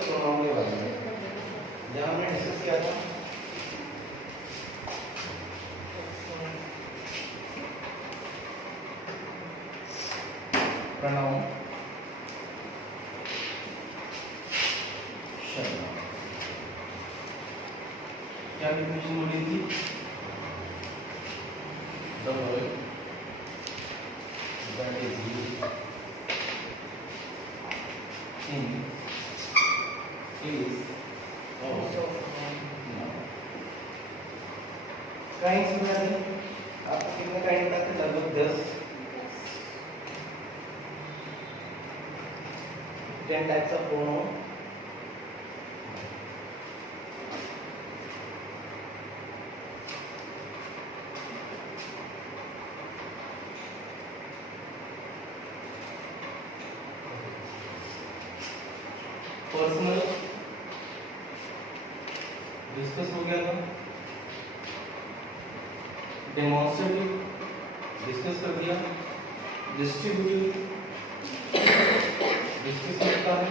से प्रोनाउन के बारे में जहाँ हमने डिस्कस किया था। प्रोनाउन शब्द क्या डिफिनेशन बोली थी? The word that is used in is also noun. Kinds में आपको कितने काइंड पता थे? लगभग 10 types of pronoun. Personal discuss हो गया था, डेमोन्स्ट्रेटिव डिस्कस कर दिया, डिस्ट्रीब्यूटिव डिस्कस करता है,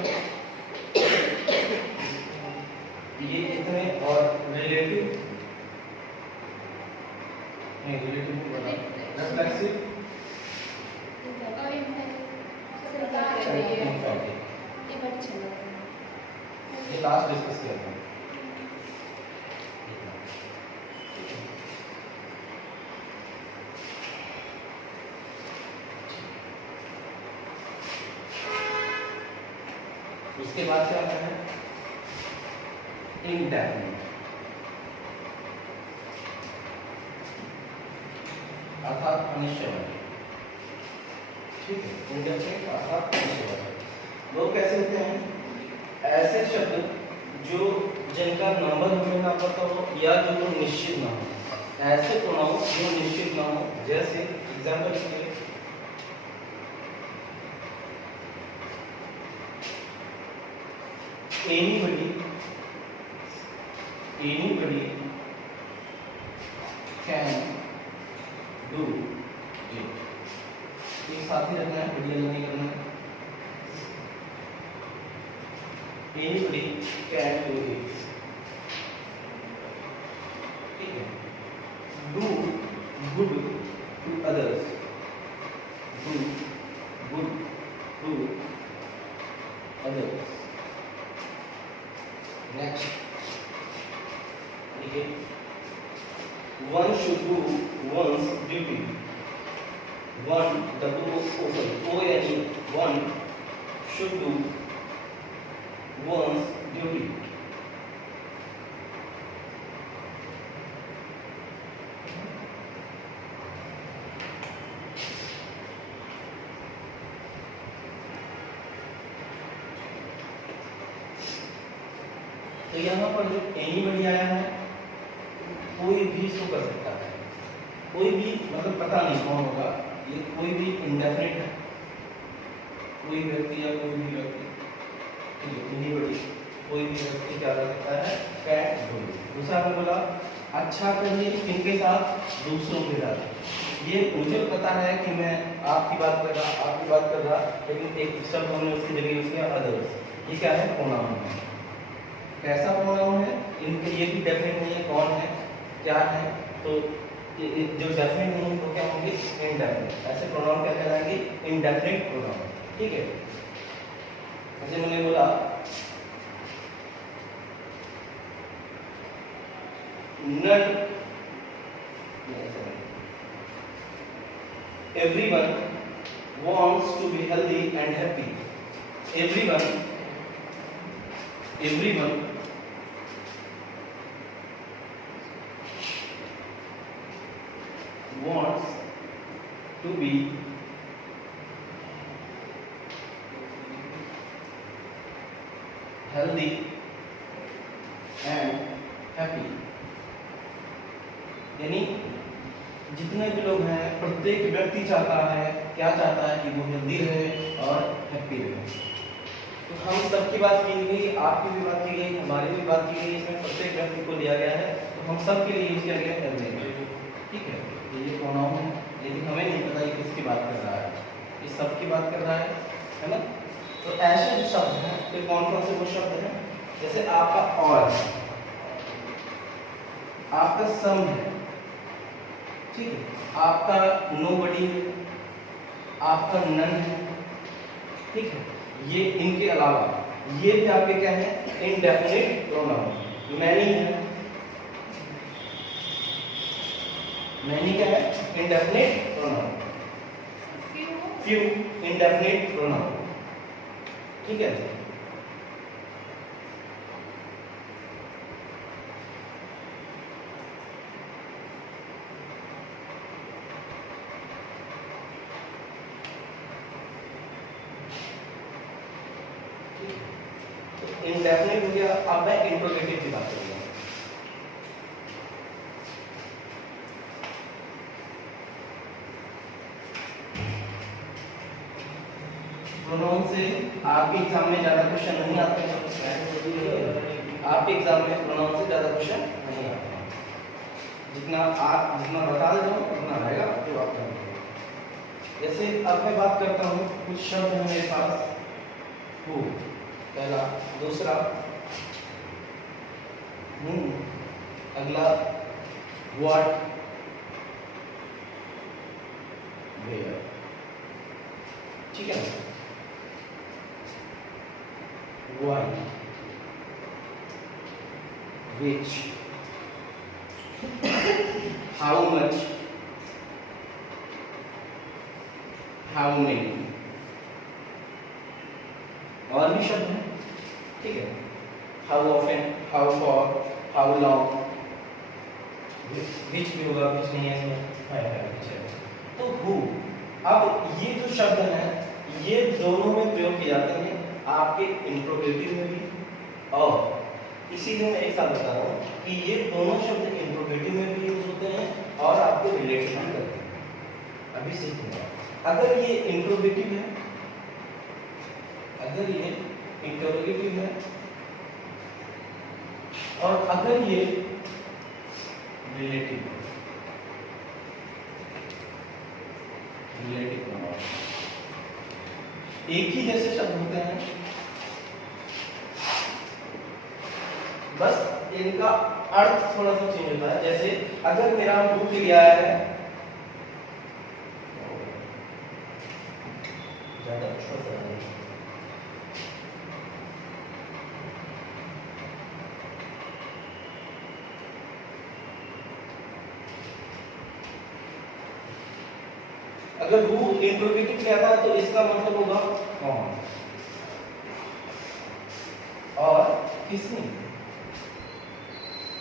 ये इतने, और रिलेटिव नहीं, रिलेटिव नहीं बता, रिफ्लेक्सिव, ये लास्ट डिस्कस किया था। उसके बाद क्या आता है? इंडेफिनिट, अर्थात अनिश्चयवादी। ठीक है, इंडेफिनिट अर्थात अनिश्चयवादी। लोग कैसे होते हैं? ऐसे शब्द जो जिनका नंबर हमें ना पता हो या जो निश्चित ना हो, ऐसे प्रोनाउन जो निश्चित ना हो। जैसे एग्जांपल के लिए anybody can do it। एक साथ ही रखना है, बढ़िया नहीं करना है। Anybody can do it। ठीक है। Do good to others। Do good to others। Next, ठीक है, one should do one's duty। one यानी one should do one's duty। तो यहाँ पर जो एनीबडी आया है, कोई भी इसको कर सकता है, कोई भी, मतलब पता नहीं कौन होगा ये, कोई भी इंडेफिनिट है, कोई व्यक्ति या कोई भी व्यक्ति। ठीक है, एनीबडी कोई भी व्यक्ति क्या कर सकता है? Can do. दूसरा हमने बोला अच्छा करिए किनके साथ? दूसरों के साथ। ये मुझे पता है कि मैं आपकी बात कर रहा, लेकिन एक शब्द हमने उसकी जगह यूज किया अदर्स। ये क्या है? प्रोनाउन है। कैसा प्रोनाउन है? इनके ये भी डेफिनेट नहीं है कौन है क्या है, तो जो डेफिनेट नहीं है तो क्या होंगे? इनडेफिनेट। ऐसे प्रोनाउन क्या कहलाएंगे? Indefinite pronoun. ठीक है, जैसे मैंने बोला none, everyone wants to be healthy and happy। everyone wants to be healthy and happy। यानी जितने भी लोग हैं, प्रत्येक व्यक्ति चाहता है, क्या चाहता है? कि वो हेल्दी रहे और हैप्पी रहे। तो हम सबकी बात की गई, आपकी भी बात की गई, हमारी भी बात की गई, इसमें प्रत्येक व्यक्ति को लिया गया है, तो हम सब के लिए यूज किया गया हेल्दी। ठीक है, ये प्रोनाउन है, लेकिन हमें नहीं पता ये किसकी बात कर रहा है, ये सबकी बात कर रहा है ना। तो ऐसे जो शब्द हैं फिर कौन कौन से वो शब्द हैं, जैसे आपका और, आपका सम है, ठीक है, आपका नोबडी है, आपका नन है, ठीक है, ये इनके अलावा ये भी आपके क्या है, इनडेफिनिट प्रोनाउन। मैनी है, मैनी क्या है, indefinite pronoun. Few indefinite pronoun, ठीक है। इंडेफिनिट हो गया। अब मैं इंट्रोगेटिव की बात करूंगा। प्रोनाउन से आपके एग्जाम में ज्यादा क्वेश्चन नहीं आते हैं, आपके एग्जाम में प्रोनाउन से ज्यादा क्वेश्चन नहीं आते हैं। जितना बता दे रहा हूँ उतना रहेगा तो आप करेंगे। जैसे अब मैं बात करता हूँ, कुछ शब्द है मेरे पास, हु पहला, दूसरा अगला व्हाट, वेयर, ठीक है, why, which, how much, how many, और भी शब्द हैं, ठीक है, how often, how far, how long, which भी होगा, which नहीं है which है। तो who, अब ये जो शब्द हैं ये दोनों में प्रयोग किए जाते हैं, आपके इंट्रोगेटिव में भी, और इसीलिए मैं एक साथ बता रहा हूँ कि ये दोनों शब्द इंट्रोगेटिव में भी यूज होते हैं और आपको रिलेट भी करते हैं। अभी सीखूंगा, अगर ये इंट्रोगेटिव है, अगर ये इंट्रोगेटिव है, और अगर ये रिलेटिव है, रिलेटिव प्रोनाउन, एक ही जैसे शब्द होते हैं, बस इनका अर्थ थोड़ा सा चेंज होता है। जैसे अगर मेरा बुक लिया है, ज्यादा अगर हु इंट्रोगेटिव लिया था तो इसका मतलब होगा कौन, और किसने,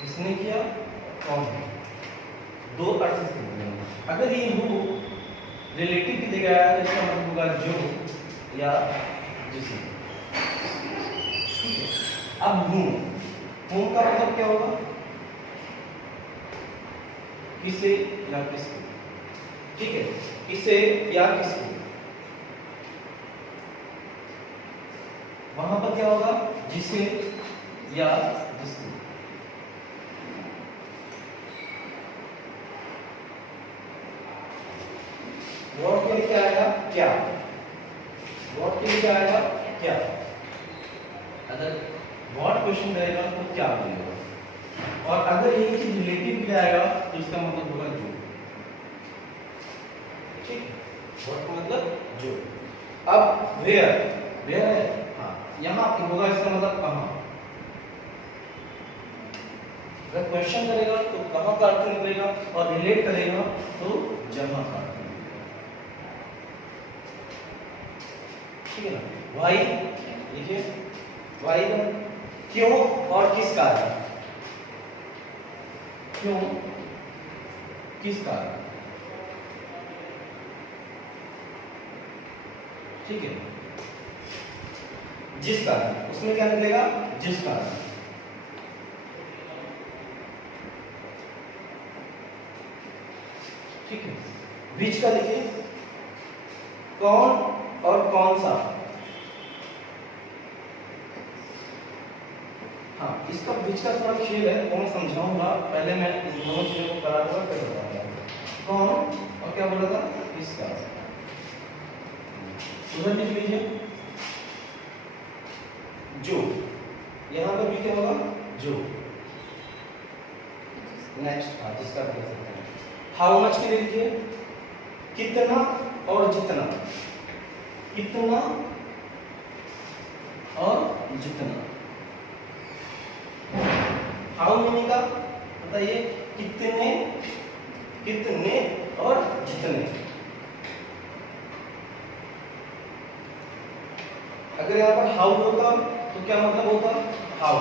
किसने किया, कौन है, दो अर्थ से मिलेंगे। अगर ये हु रिलेटिव की जगह आया तो इसका मतलब होगा जो या जिसे। अब हूं का मतलब क्या होगा, किसे या किसके, ठीक है, किसे या किसके। वहां पर क्या होगा, जिसे या जिसके। व्हाट के लिए क्या आएगा, क्या, व्हाट के लिए क्या आएगा, क्या। अगर व्हाट क्वेश्चन रहेगा तो क्या बोलेगा, और अगर यही चीज रिलेटिव के लिए आएगा तो इसका मतलब होगा जो, ठीक, व्हाट मतलब जो। अब वेयर, वेयर है, हाँ, यहाँ होगा इसका मतलब कहाँ। अगर क्वेश्चन करेगा तो कहाँ का अर्थ निकलेगा, और रिलेट करेगा तो जहाँ का अर्थ निकलेगा, ठीक है ना। वाई, देखिए वाई क्यों और किस कारण, क्यों किस कारण, ठीक है। जिस कारण, उसमें क्या निकलेगा, जिस कारण, ठीक है। विच का देखिए, कौन और कौन सा, हाँ, इसका विच का थोड़ा खेल है वो मैं समझाऊंगा, पहले मैं इन दोनों चीजों को करा दूंगा फिर बताऊंगा। कौन और क्या बोला था, किसका, उधर लिख लीजिए होगा जो। नेक्स्ट जिसका भी कर सकते हैं। हाउ मच के लिए लिखिए कितना और जितना, कितना और जितना। हाउ मेनी का बताइए कितने, कितने और जितने। अगर यहाँ पर हाउ होता तो क्या मतलब होता, हाउ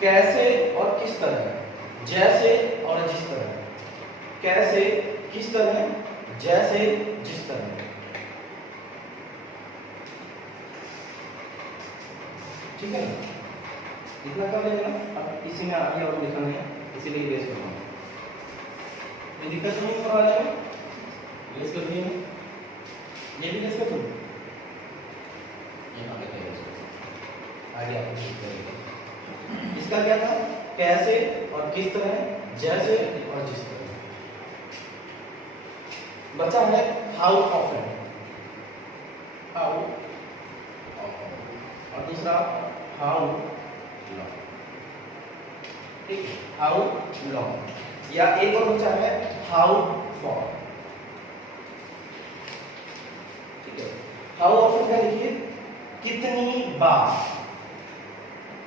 कैसे और किस तरह, जैसे और जिस तरह, कैसे किस तरह जैसे जिस तरह। ठीक है, इतना कर लेंगे ना। अब इसी में आगे और लिखना है, इसीलिए रेस करना है। ये दिक्कत नहीं करवा लेगा, रेस कर दिए ये भी रेस कर दूँ, यहाँ पे आगे आपको इसका क्या था, कैसे और किस तरह, जैसे और जिस तरह। बचा है हाउ ऑफन, हाउ ऑफन, और दूसरा हाउ लॉन्ग। ठीक है, हाउ लॉन्ग। या एक और बचा है हाउ फॉर। ठीक है, हाउ ऑफन का लिखिए कितनी बार।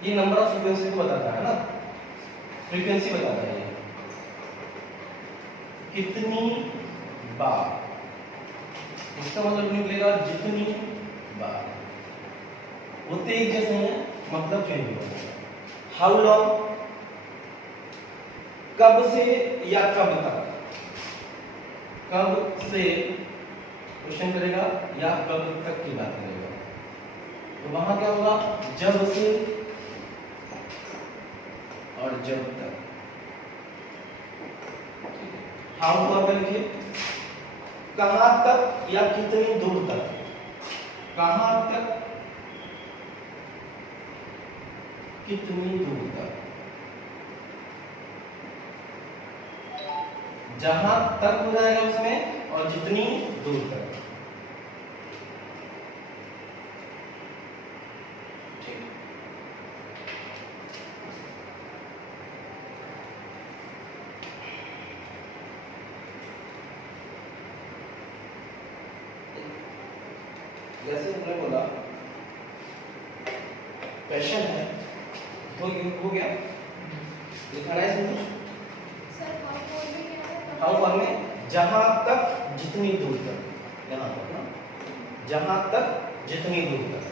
ये नंबर ऑफ फ्रीक्वेंसी को बताता है ना, फ्रीक्वेंसी बताता है ये। कितनी बार, इसका मतलब निकलेगा जितनी बार। होते एक जैसे हैं, मतलब चेंज हो जाएगा। हाउ लॉन्ग कब से या कब तक, कब से क्वेश्चन करेगा या कब तक की बात करेगा। तो वहां क्या होगा, जब से और जब तक। हाउ फॉर में लिखिए कहां तक या कितनी दूर तक, कहां तक कितनी दूर तक, जहां तक हो जाएगा उसमें, और जितनी दूर तक। जैसे हमने बोला क्वेश्चन है, हो गया लिखना है इसमें कुछ। हाउ फॉर में जहां तक जितनी दूर तक, यहां तक ना, जहां तक जितनी दूर तक।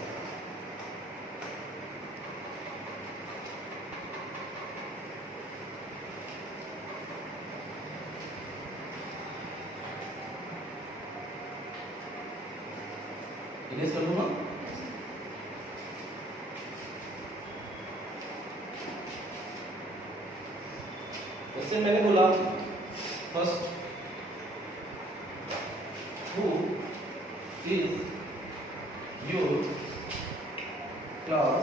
इरेज कर दूंगा। जैसे मैंने बोला first who is your class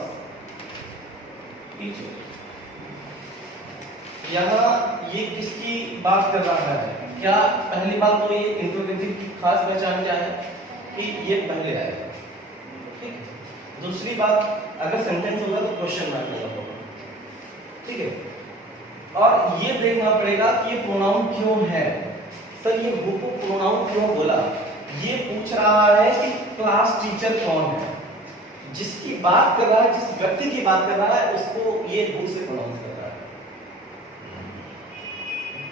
teacher. यहाँ ये किसकी बात कर रहा है, क्या पहली बात तो ये इंट्रोगेटिव की खास पहचान क्या है कि ये पहले आएगा। ठीक है, दूसरी बात अगर सेंटेंस होगा तो क्वेश्चन मार्क लगा होगा। ठीक है, और ये देखना पड़ेगा कि ये प्रोनाउन क्यों है। सर ये हु को प्रोनाउन क्यों बोला, ये पूछ रहा है कि क्लास टीचर कौन है, जिसकी बात कर रहा है, जिस व्यक्ति की बात कर रहा है उसको ये हु से प्रोनाउंस कर रहा है,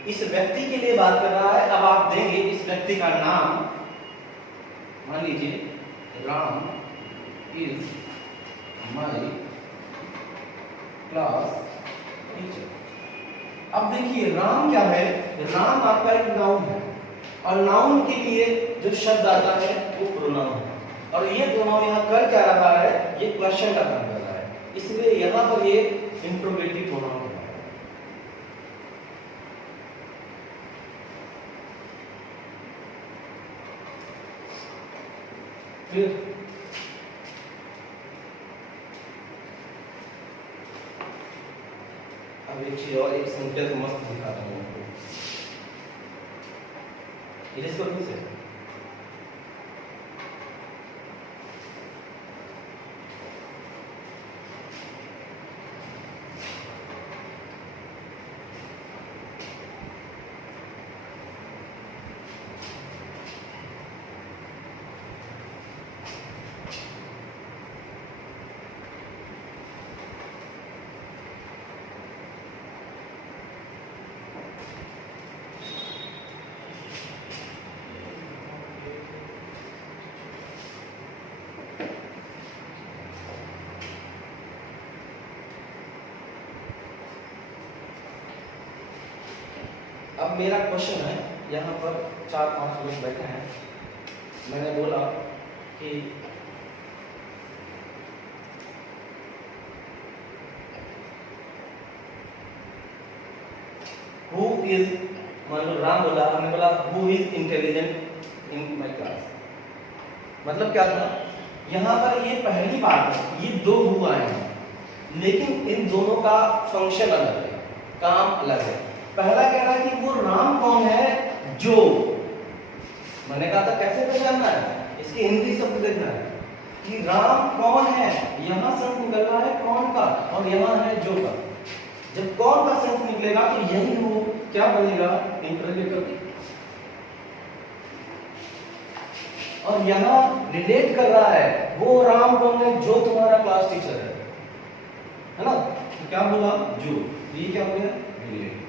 इस व्यक्ति के लिए बात कर रहा है। अब आप देंगे इस व्यक्ति का नाम, मान लीजिए Ram is my class teacher. अब देखिए राम क्या है, राम आपका एक नाउन है, और नाउन के लिए जो शब्द आता है वो प्रोनाउन है, और ये प्रोनाउन यहाँ कर क्या रहा है, ये क्वेश्चन का काम कर रहा है, इसलिए यहाँ पर ये इंट्रोगेटिव प्रोनाउन है। फिर अब एक चीज और, एक सेंटेंस मस्त दिखाता हूँ आपको। इरेज कर दूं इसे। अब मेरा क्वेश्चन है, यहाँ पर 4-5 लोग बैठे हैं, मैंने बोला कि हु इज, मान लो राम बोला, हमने बोला who is intelligent in my class. मतलब क्या था, यहाँ पर ये पहली बात है, ये दो हु आए हैं, लेकिन इन दोनों का फंक्शन अलग है, काम अलग है। पहला कह रहा है कि वो राम कौन है जो, मैंने कहा था कैसे पहचानना है, इसकी हिंदी शब्द देखना है कि राम कौन है, यहाँ सेंस निकल रहा है कौन का और यहाँ है जो का। जब कौन का सेंस निकलेगा तो यही हो क्या बनेगा, इंटरलेटर। और यहाँ रिलेट कर रहा है वो राम कौन है जो तुम्हारा क्लास टीचर है ना। तो क्या बोला जो, ये क्या हो गया रिलेटिव,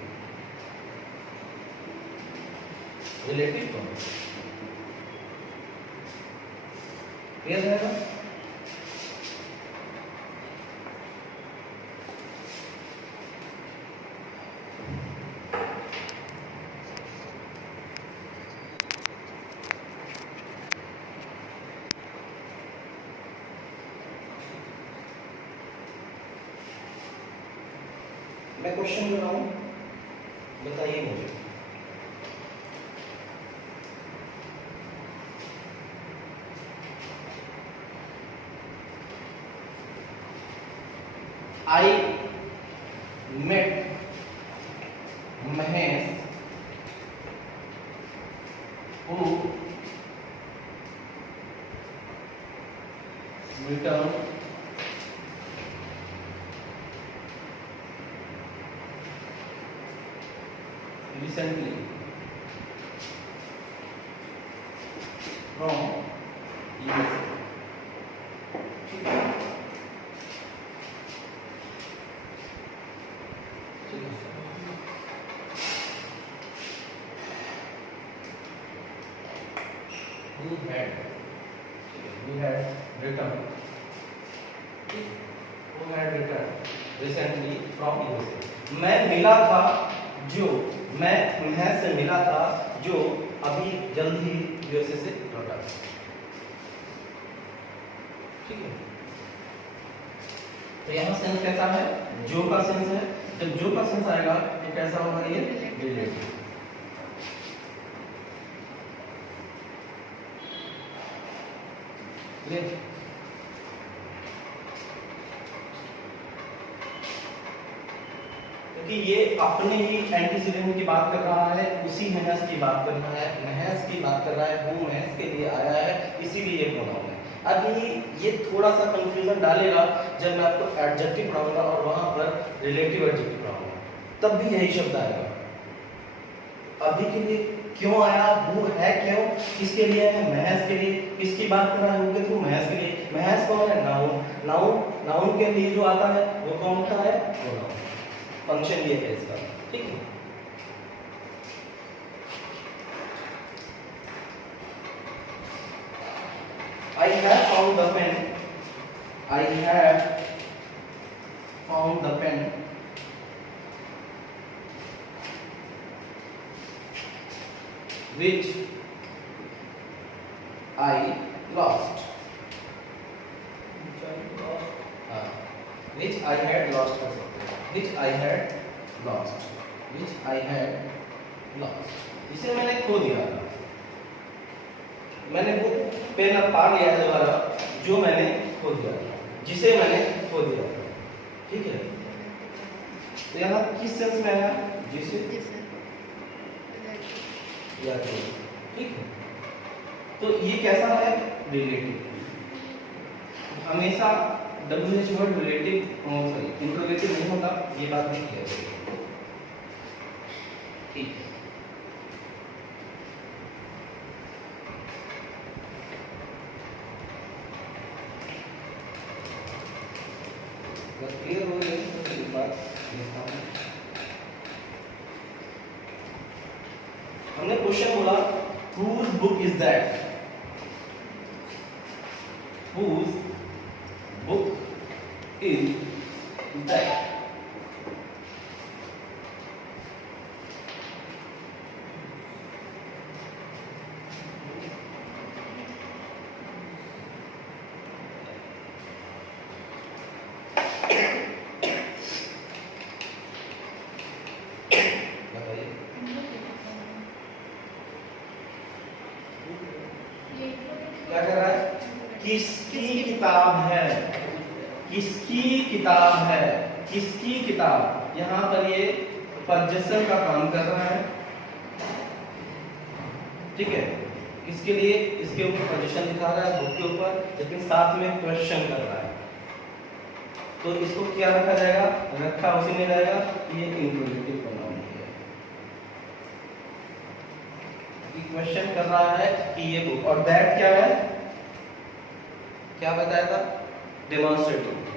रिलेटिव कौन, क्लियर है ना। मैं क्वेश्चन कर रहा हूं, बताइए मुझे। I met Mahesh who returned recently from USA। Who had returned recently from USA। मैं मिला था जो, मैं महेश से मिला था जो अभी जल्द ही यूएसए से लौटा। ठीक है, तो यहाँ सेंस कैसा है, जो का सेंस है। जब जो का सेंस आएगा तो कैसा होगा, ये रिलेटिव। क्योंकि ये अपने ही एंटीसीडेंट की बात कर रहा है, उसी महेश की बात कर रहा है, महेश की बात कर रहा है, वो महेश के लिए आया है, इसीलिए ये प्रोनाउन है। अभी ये थोड़ा सा कंफ्यूजन डालेगा जब मैं आपको एडजेक्टिव पढ़ाऊंगा और वहां पर रिलेटिव एडजेक्टिव पढ़ाऊंगा, तब भी यही शब्द आएगा। अभी के लिए क्यों आया, वो है क्यों, किसके लिए है, महेश के लिए। किसकी बात कर रहा है, उनके थ्रू महेश के लिए। महेश कौन है, नाउन। नाउन के लिए जो आता है वो कौन होता है, प्रोनाउन। फंक्शन ये है इसका, ठीक है। I have found the pen, I have found the pen which I lost, which I had lost, which I had lost, which I had lost। इसे मैंने खो दिया था, मैंने वो पेन पा लिया है दोबारा, जो मैंने खो दिया था, जिसे मैंने खो दिया था। ठीक है, तो यहाँ किस सेंस में आया, जिसे या तो, ठीक है। तो ये कैसा है, रिलेटिव। हमेशा WH word relative, sorry interrogative नहीं होता, ये बात नहीं क्लियर है, ठीक है। क्लियर हो गई तो एक बात देखता हूं। हमने क्वेश्चन बोला whose book is that, whose book is that। किसकी किताब है, किसकी किताब है, किसकी किताब। यहां पर ये पजेशन का काम कर रहा है, ठीक है। इसके लिए इसके ऊपर पोजीशन दिखा रहा है बुक के ऊपर, लेकिन साथ में क्वेश्चन कर रहा है। तो इसको क्या रखा जाएगा, रखा उसी में रहेगा, ये इंट्रोगेटिव प्रोनाउन है। क्वेश्चन कर रहा है कि ये बुक, और दैट क्या है, क्या बताया था, डेमोन्स्ट्रेटिव।